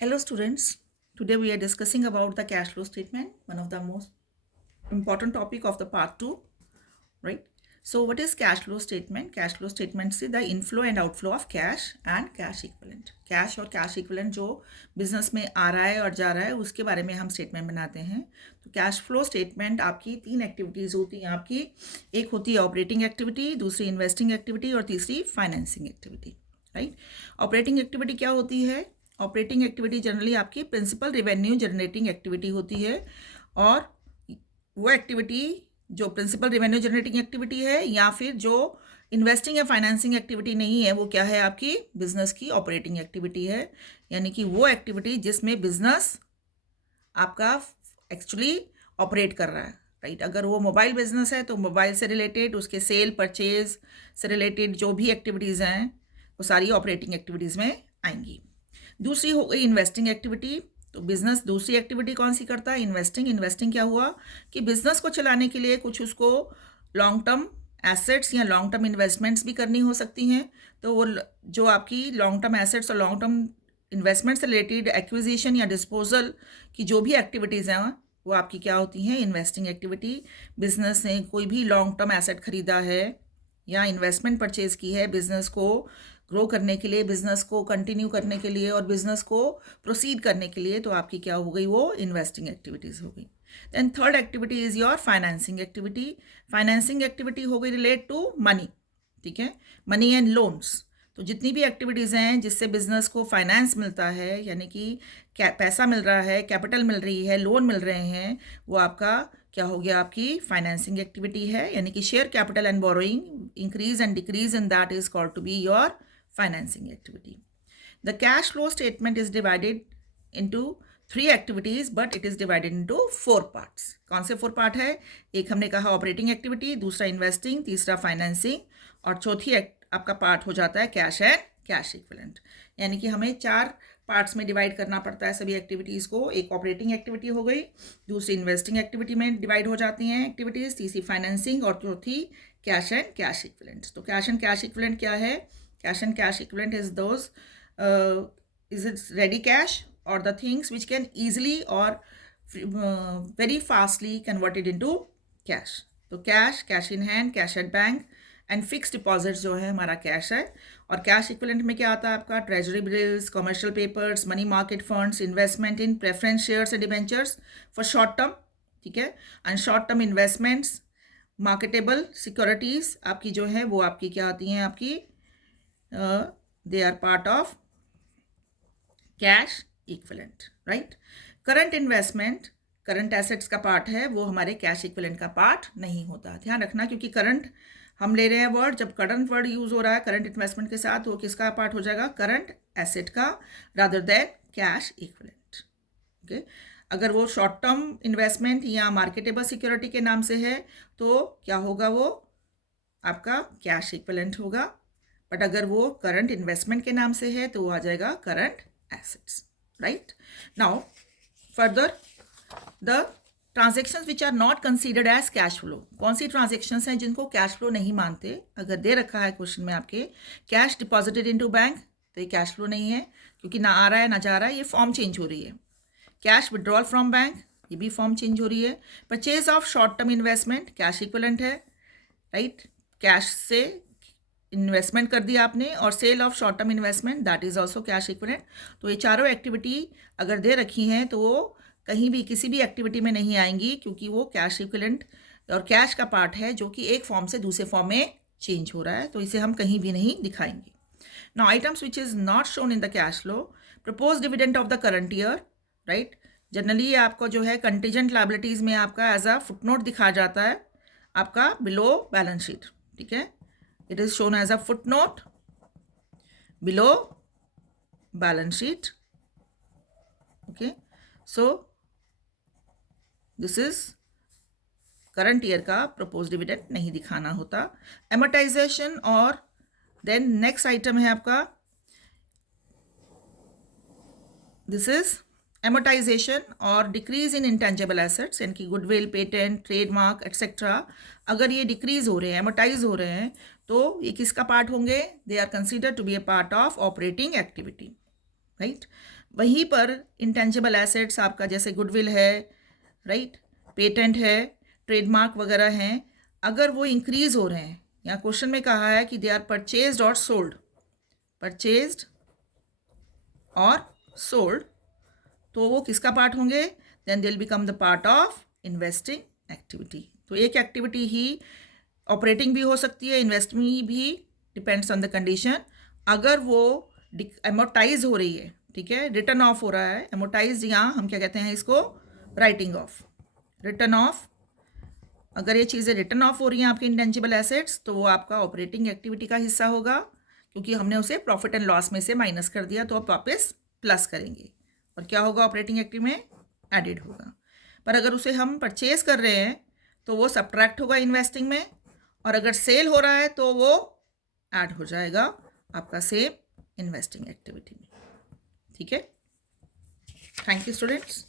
Hello students, today we are discussing about the cash flow statement, one of the most important topic of the part 2, right? So what is cash flow statement? Cash flow statement से the inflow and outflow of cash and cash equivalent. Cash और cash equivalent जो business में आ रहा है और जा रहा है उसके बारे में हम स्टेटमेंट बनाते हैं. तो कैश फ्लो स्टेटमेंट आपकी 3 एक्टिविटीज़ होती हैं आपकी. एक होती है ऑपरेटिंग एक्टिविटी, दूसरी इन्वेस्टिंग एक्टिविटी और तीसरी financing activity, right? Operating activity क्या होती है? ऑपरेटिंग एक्टिविटी जनरली आपकी प्रिंसिपल रिवेन्यू जनरेटिंग एक्टिविटी होती है और वो एक्टिविटी जो प्रिंसिपल रिवेन्यू जनरेटिंग एक्टिविटी है या फिर जो इन्वेस्टिंग या फाइनेंसिंग एक्टिविटी नहीं है वो क्या है आपकी बिजनेस की ऑपरेटिंग एक्टिविटी है, यानी कि वो एक्टिविटी जिसमें बिजनेस आपका एक्चुअली ऑपरेट कर रहा है, राइट? अगर वो मोबाइल बिजनेस है तो मोबाइल से रिलेटेड उसके सेल परचेज से रिलेटेड जो भी एक्टिविटीज़ हैं वो सारी ऑपरेटिंग एक्टिविटीज़ में आएंगी. दूसरी हो गई इन्वेस्टिंग एक्टिविटी. तो बिजनेस दूसरी एक्टिविटी कौन सी करता है? इन्वेस्टिंग. इन्वेस्टिंग क्या हुआ कि बिजनेस को चलाने के लिए कुछ उसको लॉन्ग टर्म एसेट्स या लॉन्ग टर्म इन्वेस्टमेंट्स भी करनी हो सकती हैं. तो वो जो आपकी लॉन्ग टर्म एसेट्स और लॉन्ग टर्म इन्वेस्टमेंट से रिलेटेड एक्विजिशन या डिस्पोजल की जो भी एक्टिविटीज़ हैं वो आपकी क्या होती हैं? Investing activity. बिजनेस ने कोई भी लॉन्ग टर्म एसेट खरीदा है या इन्वेस्टमेंट परचेज की है बिजनेस को ग्रो करने के लिए, बिजनेस को कंटिन्यू करने के लिए और बिजनेस को प्रोसीड करने के लिए, तो आपकी क्या हो गई? वो इन्वेस्टिंग एक्टिविटीज़ हो गई. Then third activity is your financing activity. Financing activity हो गई रिलेट टू मनी, ठीक है? Money and loans. तो जितनी भी एक्टिविटीज़ हैं जिससे बिजनेस को फाइनेंस मिलता है, यानी कि पैसा मिल रहा है, कैपिटल मिल रही है, लोन मिल रहे हैं, वो आपका क्या हो गया? आपकी फाइनेंसिंग एक्टिविटी है. यानी कि share capital and borrowing increase and decrease in that is called to be your financing activity. The cash flow statement is divided into 3 activities but it is divided into 4 parts. कौन से 4 part है? एक हमने कहा operating activity, दूसरा investing, तीसरा financing और चौथी आपका पार्ट हो जाता है कैश एंड कैश इक्विवेलेंट. यानी कि हमें 4 पार्ट्स में डिवाइड करना पड़ता है सभी एक्टिविटीज़ को. एक ऑपरेटिंग एक्टिविटी हो गई, दूसरी इन्वेस्टिंग एक्टिविटी में डिवाइड हो जाती हैं एक्टिविटीज़, तीसरी फाइनेंसिंग और चौथी कैश एंड कैश इक्विवेलेंट. तो कैश एंड कैश इक्विवेलेंट क्या है? Cash and cash equivalent is those is it ready cash or the things which can easily or very fastly converted into cash. तो cash, cash in hand, cash at bank and fix deposits जो है हमारा cash है. और cash equivalent में क्या आता है आपका? Treasury bills, commercial papers, money market funds, investment in preference shares and debentures for short term, ठीक है? And short term investments, marketable securities आपकी जो है वो आपकी क्या आती हैं? आपकी they are part of cash equivalent, right? Current investment current assets का पार्ट है, वो हमारे कैश इक्विवेलेंट का पार्ट नहीं होता. ध्यान रखना, क्योंकि करंट हम ले रहे हैं वर्ड, जब करंट वर्ड यूज हो रहा है करंट इन्वेस्टमेंट के साथ, वो किसका पार्ट हो जाएगा? करंट एसेट का, rather than cash equivalent. Okay, अगर वो शॉर्ट टर्म इन्वेस्टमेंट या मार्केटेबल सिक्योरिटी के नाम से है तो क्या होगा? वो आपका कैश इक्विवेलेंट होगा. बट अगर वो करंट इन्वेस्टमेंट के नाम से है तो वो आ जाएगा current assets, right? Now further the transactions which are not considered as cash flow. कौन सी ट्रांजेक्शन्स हैं जिनको कैश फ्लो नहीं मानते? अगर दे रखा है क्वेश्चन में आपके कैश डिपॉजिटेड इनटू बैंक, तो ये कैश फ्लो नहीं है, क्योंकि ना आ रहा है ना जा रहा है, ये फॉर्म चेंज हो रही है. कैश विड्रॉल फ्रॉम बैंक, ये भी फॉर्म चेंज हो रही है. Purchase of short term investment, cash equivalent है, राइट? कैश से इन्वेस्टमेंट कर दिया आपने, और sale of short term investment that is also cash equivalent. तो ये चारों एक्टिविटी अगर दे रखी हैं तो वो कहीं भी किसी भी एक्टिविटी में नहीं आएंगी, क्योंकि वो कैश इक्विवेलेंट और कैश का पार्ट है जो कि एक फॉर्म से दूसरे फॉर्म में चेंज हो रहा है, तो इसे हम कहीं भी नहीं दिखाएंगे. Now items which is not shown in the cash flow. Propose dividend of the current year, right? Generally आपको जो है कंटीजेंट लायबिलिटीज में आपका एज अ फुटनोट दिखाया जाता है आपका बिलो बैलेंस शीट, ठीक है? It is shown as a footnote below balance sheet. Okay, so this is current year का proposed dividend नहीं दिखाना होता. Amortization और then next item है आपका, this is amortization और डिक्रीज इन इंटेंजिबल एसेट्स, यानी कि गुडविल, पेटेंट, ट्रेडमार्क एक्सेट्रा. अगर ये डिक्रीज हो रहे हैं, एमोटाइज हो रहे हैं, तो ये किसका पार्ट होंगे? They are consider to be a part of operating activity, right. वहीं पर इंटेंजिबल एसेट्स आपका जैसे गुडविल है, राइट, पेटेंट है, ट्रेडमार्क वगैरह हैं, अगर वो इंक्रीज हो रहे हैं, यहाँ क्वेश्चन में कहा है कि दे आर परचेज्ड और सोल्ड, परचेज्ड और सोल्ड, तो वो किसका पार्ट होंगे? Then they will become the part of investing activity. तो एक एक्टिविटी ही ऑपरेटिंग भी हो सकती है, इन्वेस्टिंग भी, डिपेंड्स ऑन द कंडीशन। अगर वो एमोटाइज हो रही है, ठीक है, रिटर्न ऑफ हो रहा है, एमोटाइज, यहाँ हम क्या कहते हैं इसको? Writing of, return of. अगर ये चीज़ें रिटर्न ऑफ हो रही हैं आपके इंटेंजिबल एसेट्स, तो वो आपका ऑपरेटिंग एक्टिविटी का हिस्सा होगा, क्योंकि हमने उसे प्रॉफिट एंड लॉस में से माइनस कर दिया, तो आप वापस प्लस करेंगे और क्या होगा? ऑपरेटिंग एक्टिव में एडिड होगा। पर अगर उसे हम परचेज कर रहे हैं तो वो सब्ट्रैक्ट होगा इन्वेस्टिंग में, और अगर सेल हो रहा है तो वो ऐड हो जाएगा आपका सेम इन्वेस्टिंग एक्टिविटी में। ठीक है, थैंक यू स्टूडेंट्स।